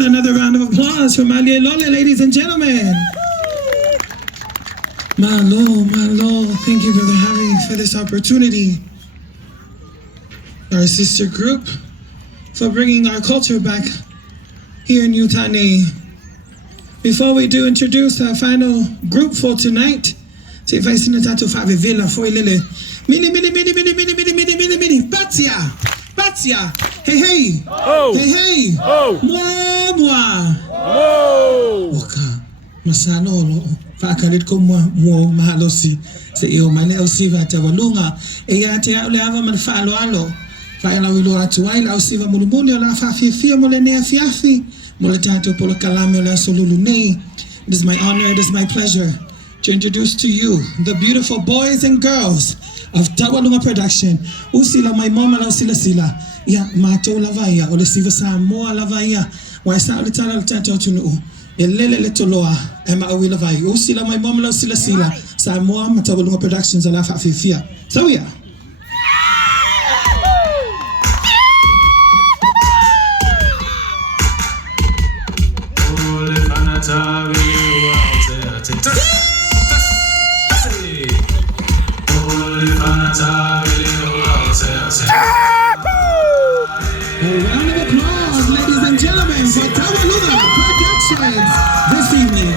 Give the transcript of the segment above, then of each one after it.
God, another round of applause for Malia Lole, ladies and gentlemen. Malo, thank you, Brother Harry, for this opportunity. Our sister group, for bringing our culture back here in Utane. Before we do introduce our final group for tonight, see if I see the tattoo for Villa for Lily. Mini, Batia, hey, oh, hey, oh, moi, oh, Waka, masano, fakalit ko mo mahalosi sa iyo mali usiva tawalunga eyate ya ule ava manfalo alo fa ela wilora tuwaila usiva mulumuni ala fa fifia molene afiafi moletato polo kalame ala solulu nei. It is my honor, it is my pleasure to introduce to you the beautiful boys and girls of Tawalunga Production. Usila my mama la usila sila ya mato lavaya ole siva Samoa lavaya wa sa litala tato tunu elele letoloa ema awila vai usila my mama la usila sila Samoa Tawalunga Productions ala fa fifia. So yeah. A round of applause, ladies and gentlemen, for Tawalunga Productions this evening.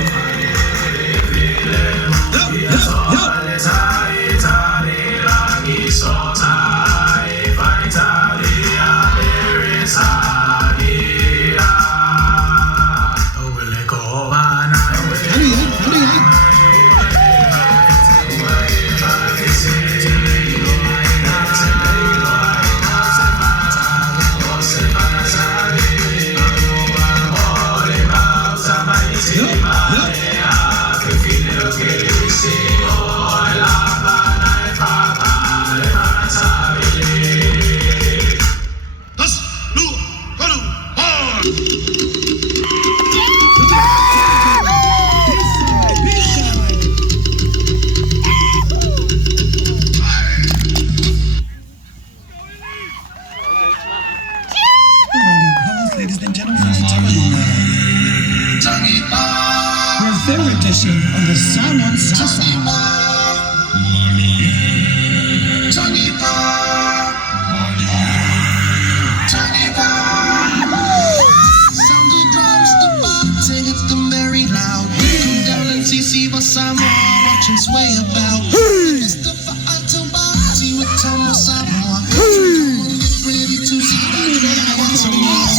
Ladies and gentlemen, your third edition of the Samoan Salsa. Sound the drums, the party hits them very loud. Come down and see what Samoa watching sway about. It's the party party with Tomo Samoa. Ready to see that drama want some more.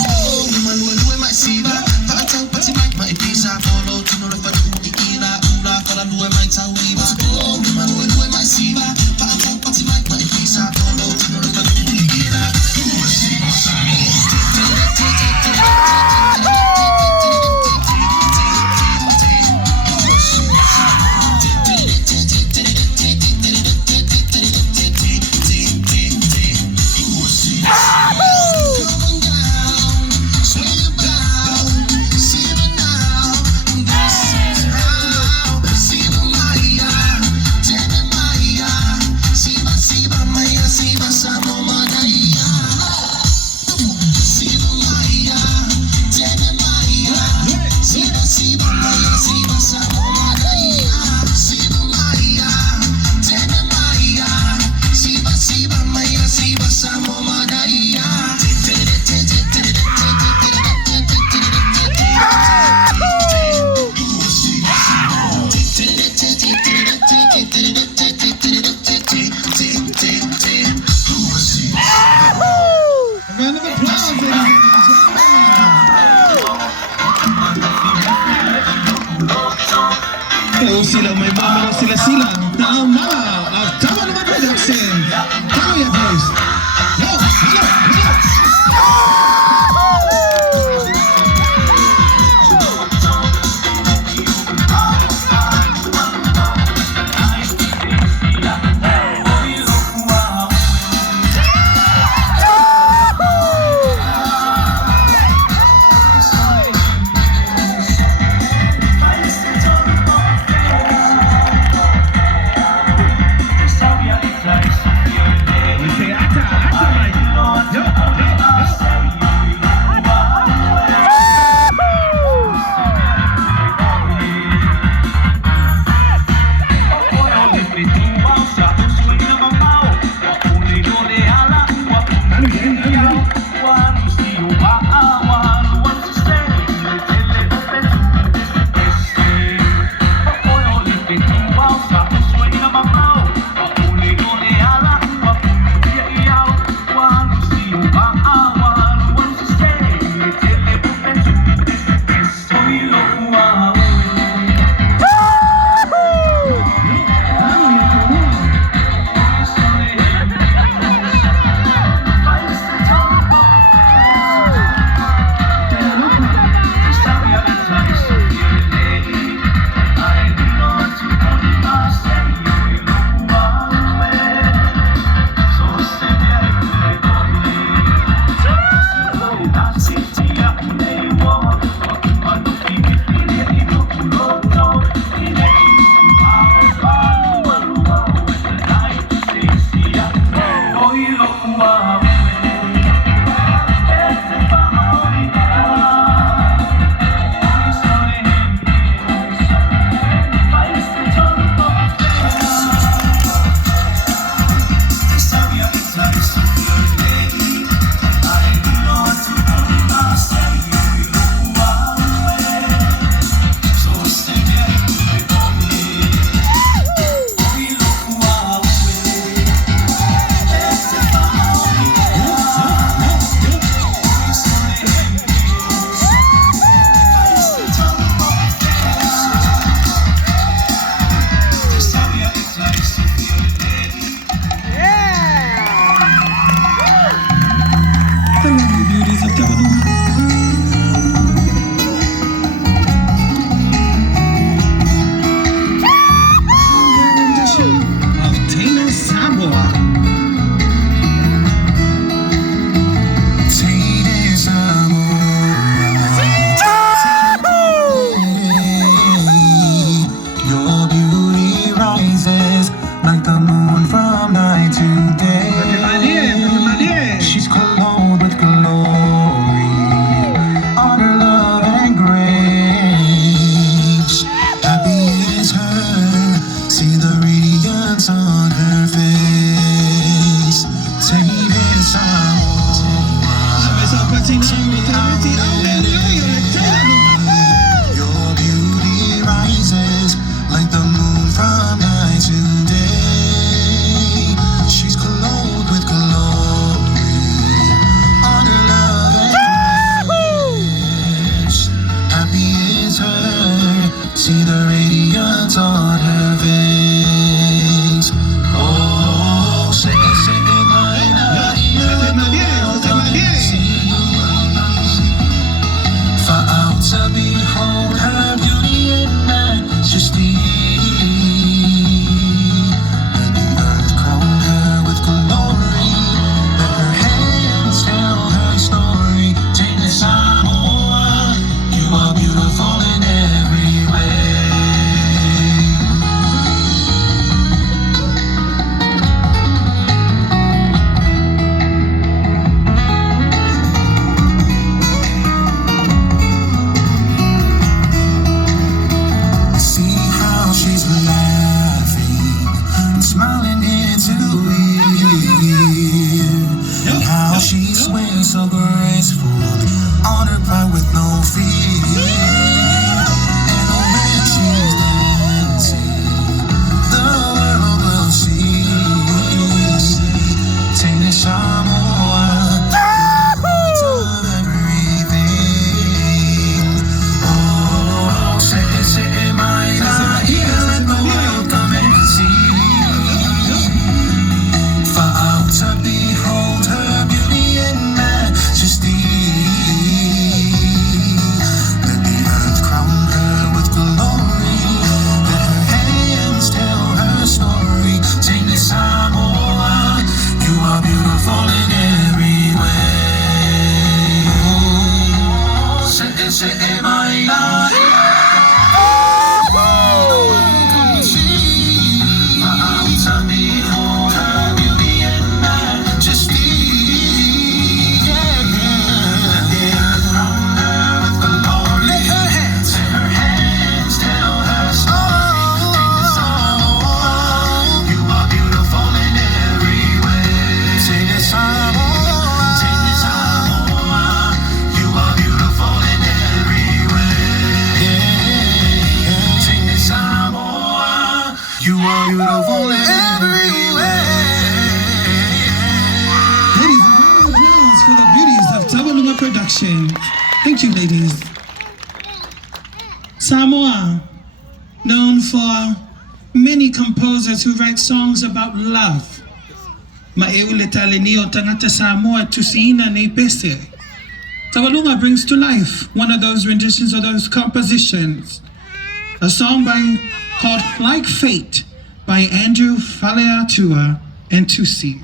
Sila may mama sila tama of Tawalunga Production. Come here, boys. so graceful, honored by with no fear. And when she's dancing, the world will see. Sing the Samoan, words of everything. Oh, say, my God, let the world come and see. For out to behold her beauty and majesty. Let the earth crown her with glory. Let her hands tell her story. Sing the Samoa, you are beautiful in every way. Say, my God. You are beautiful in every way. Ladies, a round of applause for the beauties of Tabalunga production. Thank you, ladies. Samoa, known for many composers who write songs about love. Maeule talenio tangata Samoa tusiina nei pese. Tabalunga brings to life one of those renditions or those compositions. A song called Like Fate by Andrew Faleatua and Tusi.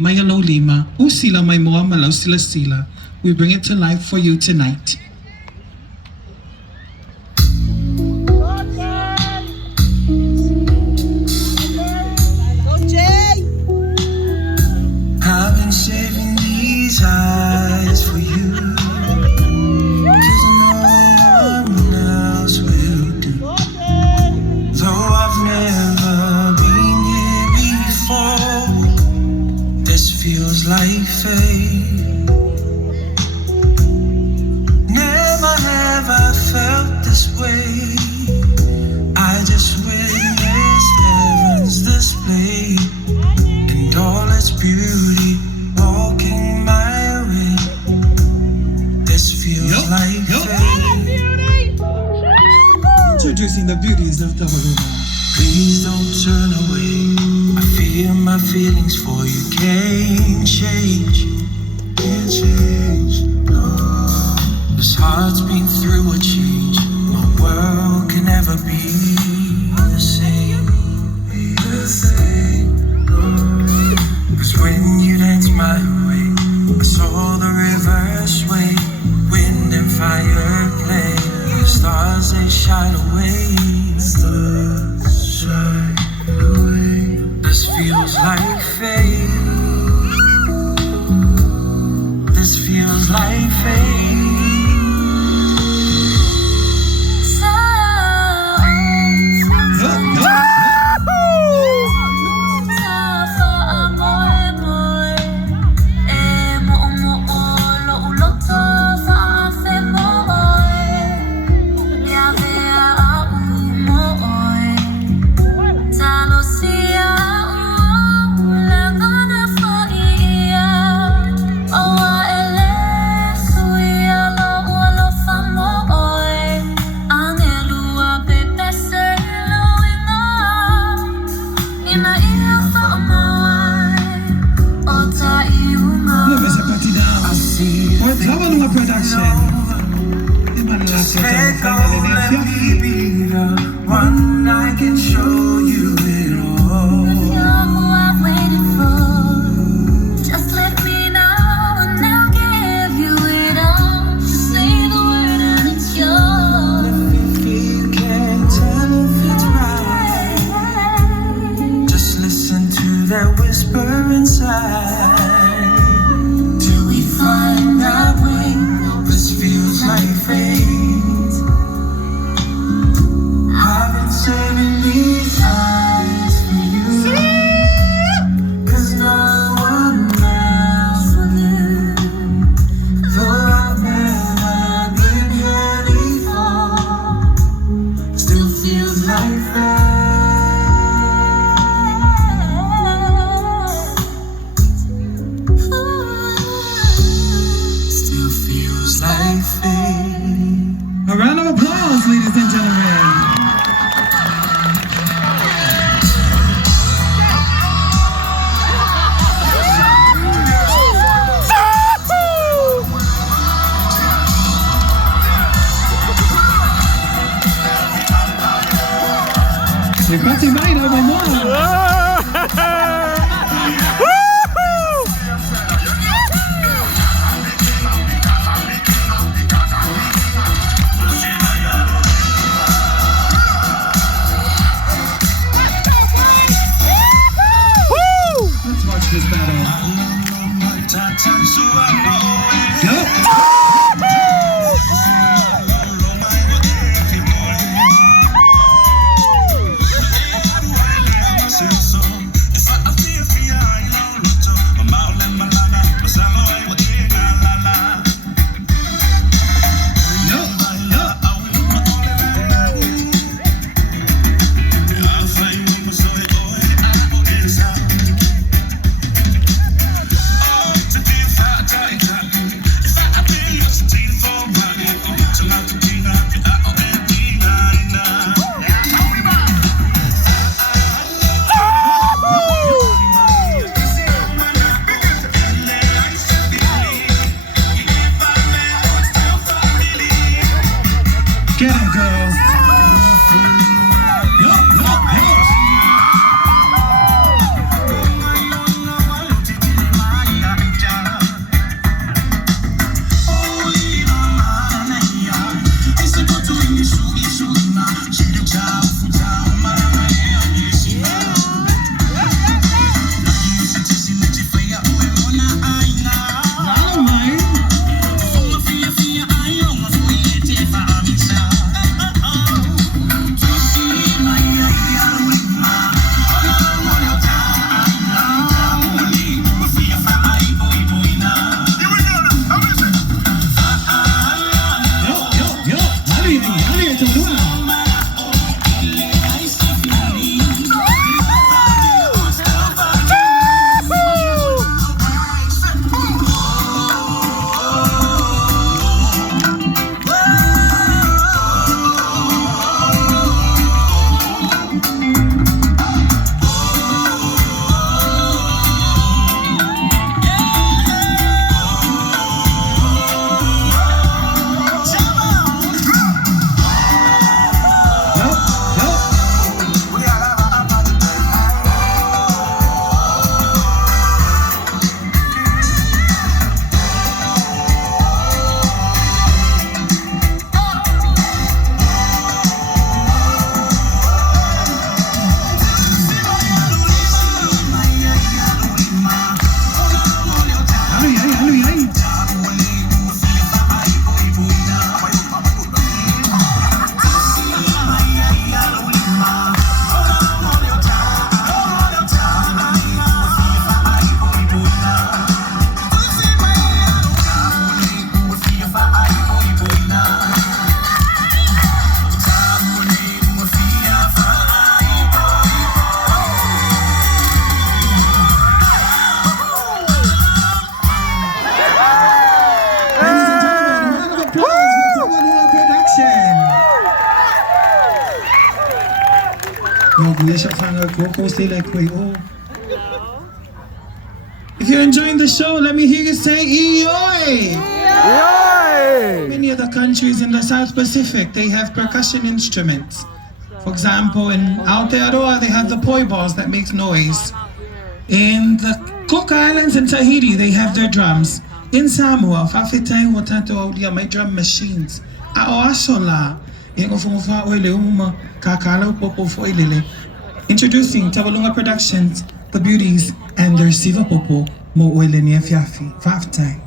Mayalo Lima, Usila Mai Moa Malau Sila Sila. We bring it to life for you tonight. I've been saving these eyes for you, 'cause no one else will do. Though I've never been here before, this feels like fate. Never have I felt this way. I just witnessed heaven's display and all its beauty walking my way. This feels like fate. Introducing the beauties of Tabalunga. Please don't turn away. I feel my feelings for you can't change. Can't change. No. This heart's been through a change. My world can never be the same. The same. No. 'Cause when you dance my way, I saw the river sway, wind and fire play. The stars they shine away. Stars shine away. This feels like fate. This feels like fate. Tabalunga production. Just let go, let me be the one I can show you it all. If you're who I've waited for, just let me know and I'll give you it all. Just say the word and it's yours. If you can't tell if it's right, just listen to that whisper inside. Till we find our way, this feels like fate. I've been of applause, ladies and gentlemen. Je gaat hij bijna, mijn man. Let's watch this battle. Nope. Get him, girls. If you're enjoying the show, let me hear you say "Eoi!" Many other countries in the South Pacific, they have percussion instruments. For example, in Aotearoa, they have the poi balls that make noise. In the Cook Islands and Tahiti, they have their drums. In Samoa, Fa'afetai Watato Aulia, my drum machines. Aoashola, Engofungufa Oile Uma, Kakala Popo Foilele. Introducing Tawalunga Productions, The Beauties, and their Siva Popo, Mo Oile Niafiafi, Fa'afetai.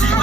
See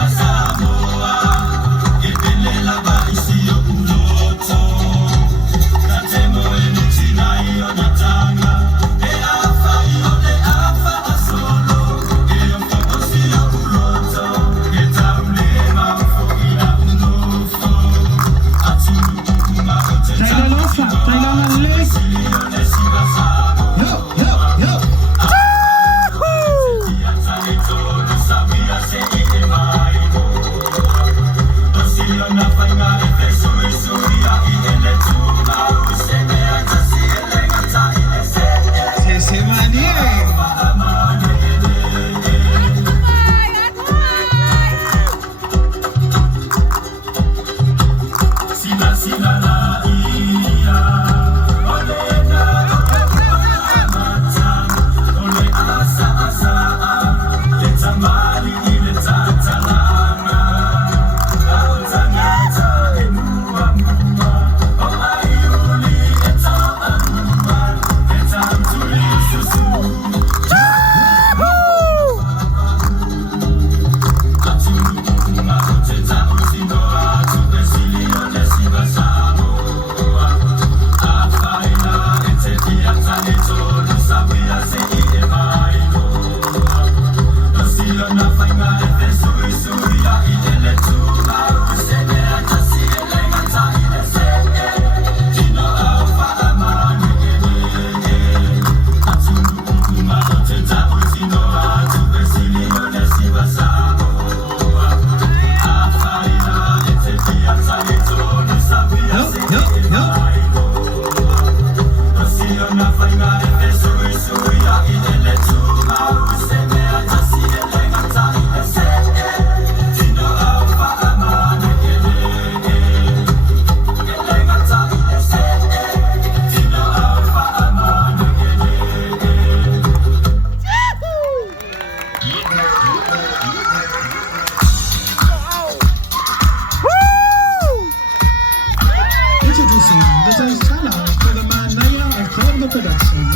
Introducing the Tala for the man Naya of Corona Productions.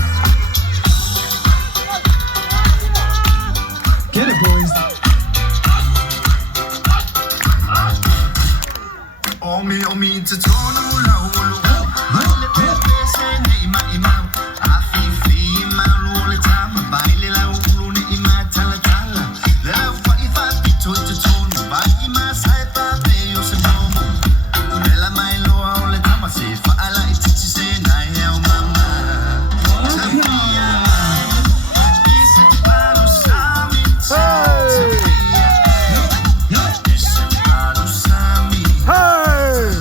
Get it, boys. Oh me, it's a total low. Hey.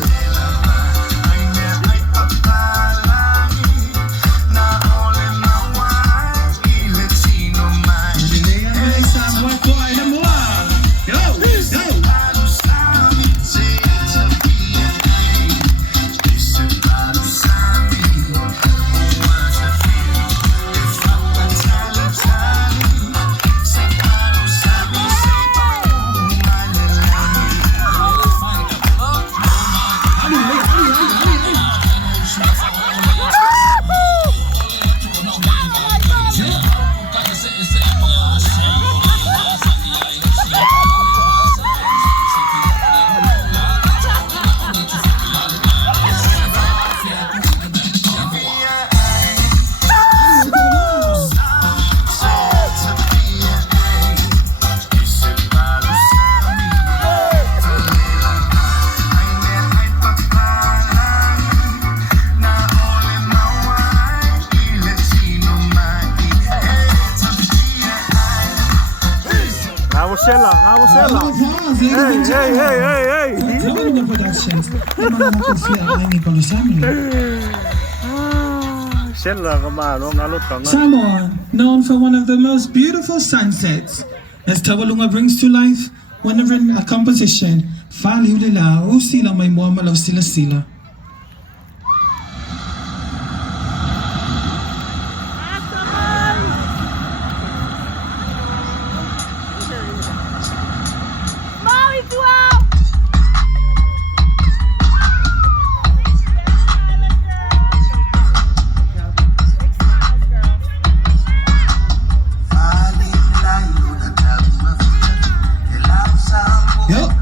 Corona Productions. Samoan, known for one of the most beautiful sunsets, as Tawalunga brings to life whenever in a composition, Fali ulila o sila may muamalaw sila. Yo.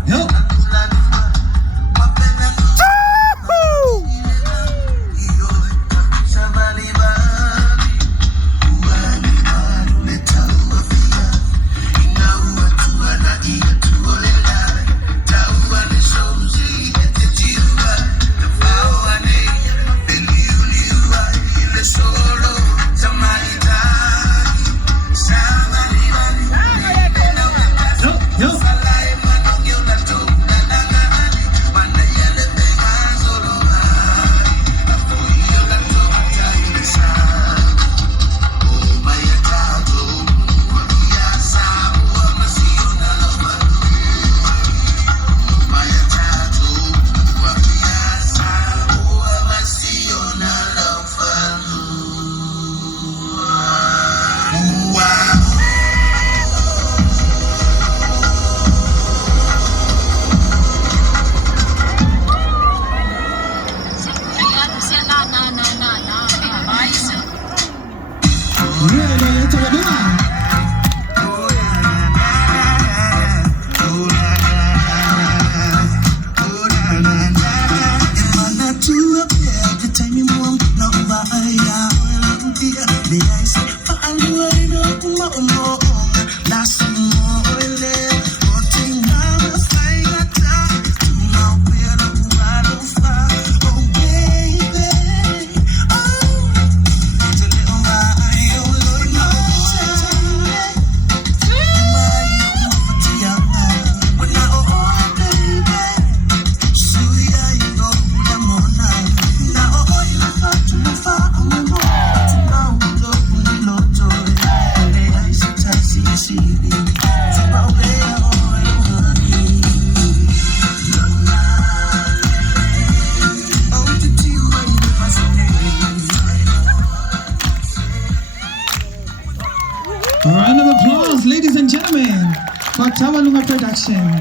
A round of applause, ladies and gentlemen, for Tawalunga Production.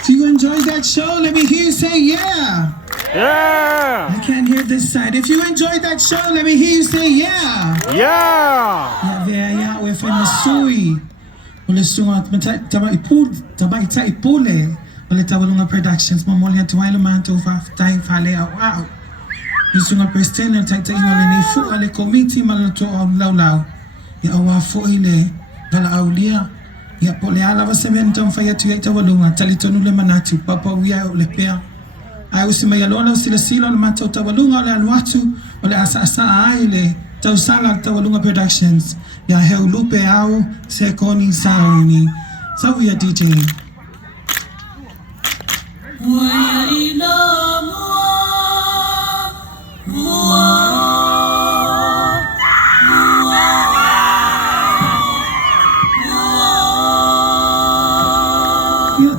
If you enjoyed that show, let me hear you say yeah. Yeah! I can't hear this side. If you enjoyed that show, let me hear you say yeah. Yeah! Yeah, we're from Missouri. Wala sunga taba ita ipule. Wala Tawalunga Productions. Mamoli atuwailo manto fa tai fale wow. Isunga prestene taita ingole ni fu ale komiti malato lau. Ya awa fu ile bala aulia. Ya pole ala va sementon fa ya tu Tawalunga talitonu le manatu papa uya le pea. Ai usima ya lona usila sila mato Tawalunga ole alwatu ole asa aile tausala Tawalunga Productions ya heulupe au sekoni sauni sawi ya DJ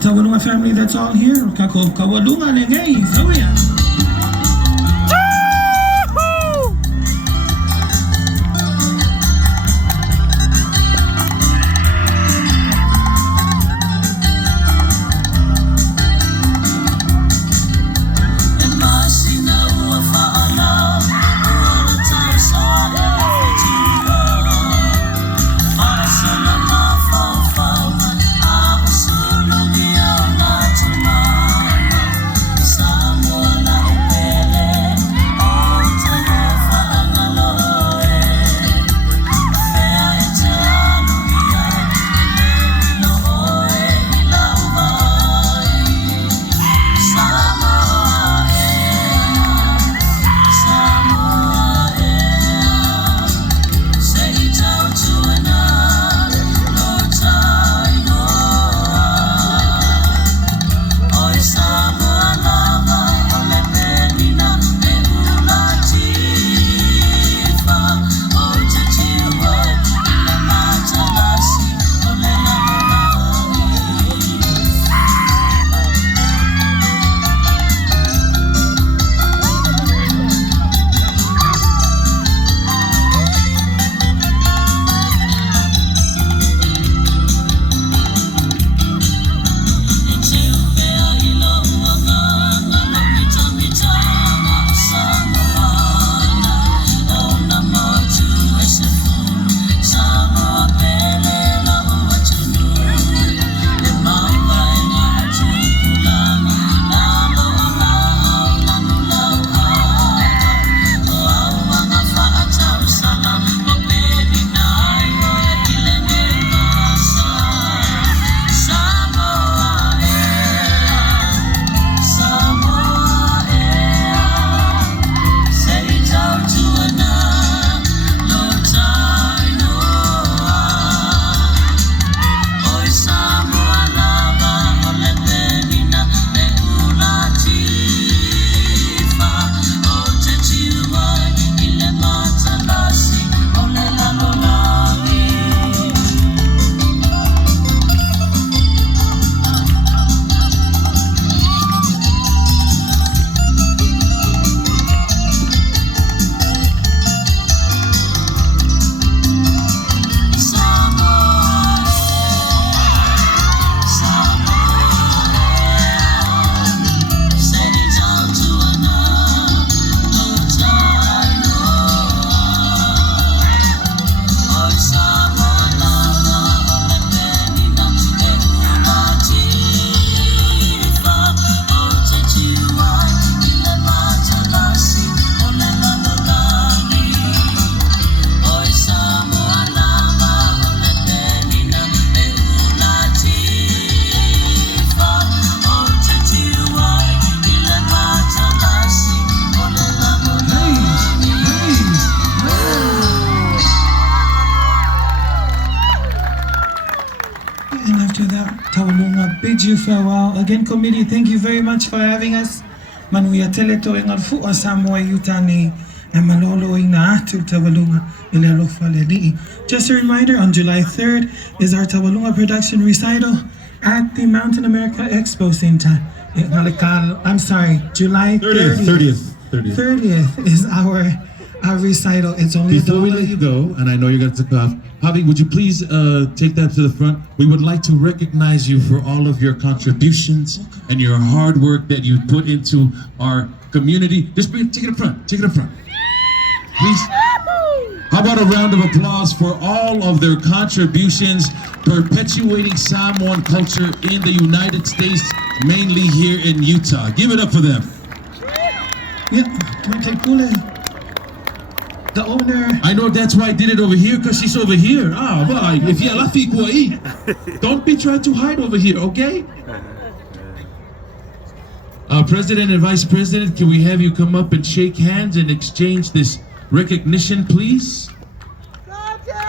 Tawalunga family that's all here kako kawalunga lengay sawi ya bid you farewell. Again, committee, thank you very much for having us. Manuia teleto en alfu Samoa yutani and malolo ina atu Tawalunga ilelo faleli. Just a reminder, on July 3rd is our Tawalunga production recital at the Mountain America Expo Center. I'm sorry, July 30th. 30th is our a recital. It's only Before we let you go, and I know you're going to take off, Javi, would you please take that to the front? We would like to recognize you for all of your contributions and your hard work that you put into our community. Just take it up front. Take it up front. Please. How about a round of applause for all of their contributions perpetuating Samoan culture in the United States, mainly here in Utah. Give it up for them. Yeah, the owner. I know that's why I did it over here, because she's over here. Ah, well, if you're lafi kuai, don't be trying to hide over here, okay? President and Vice President, can we have you come up and shake hands and exchange this recognition, please?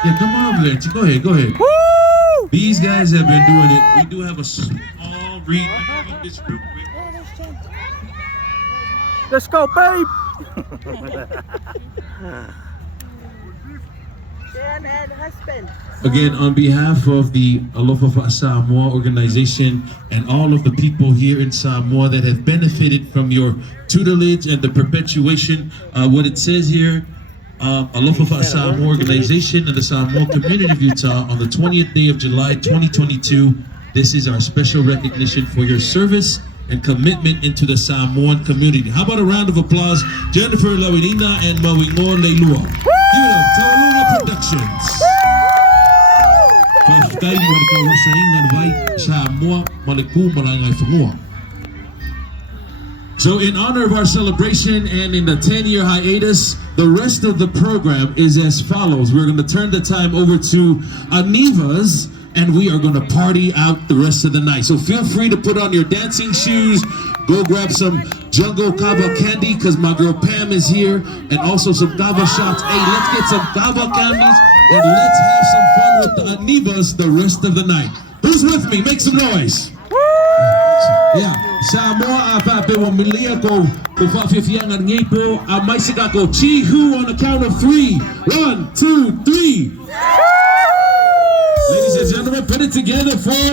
Yeah, come on over there. Go ahead, go ahead. Woo! These guys have been doing it. We do have a small read in this real quick. Let's go, babe. Again, on behalf of the Alofa Samoa organization and all of the people here in Samoa that have benefited from your tutelage and the perpetuation, what it says here, Alofa Samoa organization and the Samoa community of Utah on the 20th day of July 2022. This is our special recognition for your service and commitment into the Samoan community. How about a round of applause, Jennifer Lawinina and Mawingo Leilua. Give it up, Taolunga Productions. So in honor of our celebration and in the 10-year hiatus, the rest of the program is as follows. We're going to turn the time over to Anivas, and we are going to party out the rest of the night. So feel free to put on your dancing shoes, go grab some Jungle Kava candy, because my girl Pam is here, and also some Kava shots. Hey, let's get some Kava candies, and let's have some fun with the Anivas the rest of the night. Who's with me? Make some noise. Yeah, Samoa apape wa milia ko fafifianga ngepo amaisika ko chihu on the count of 3. 1, 2, 3. Ladies and gentlemen, put it together for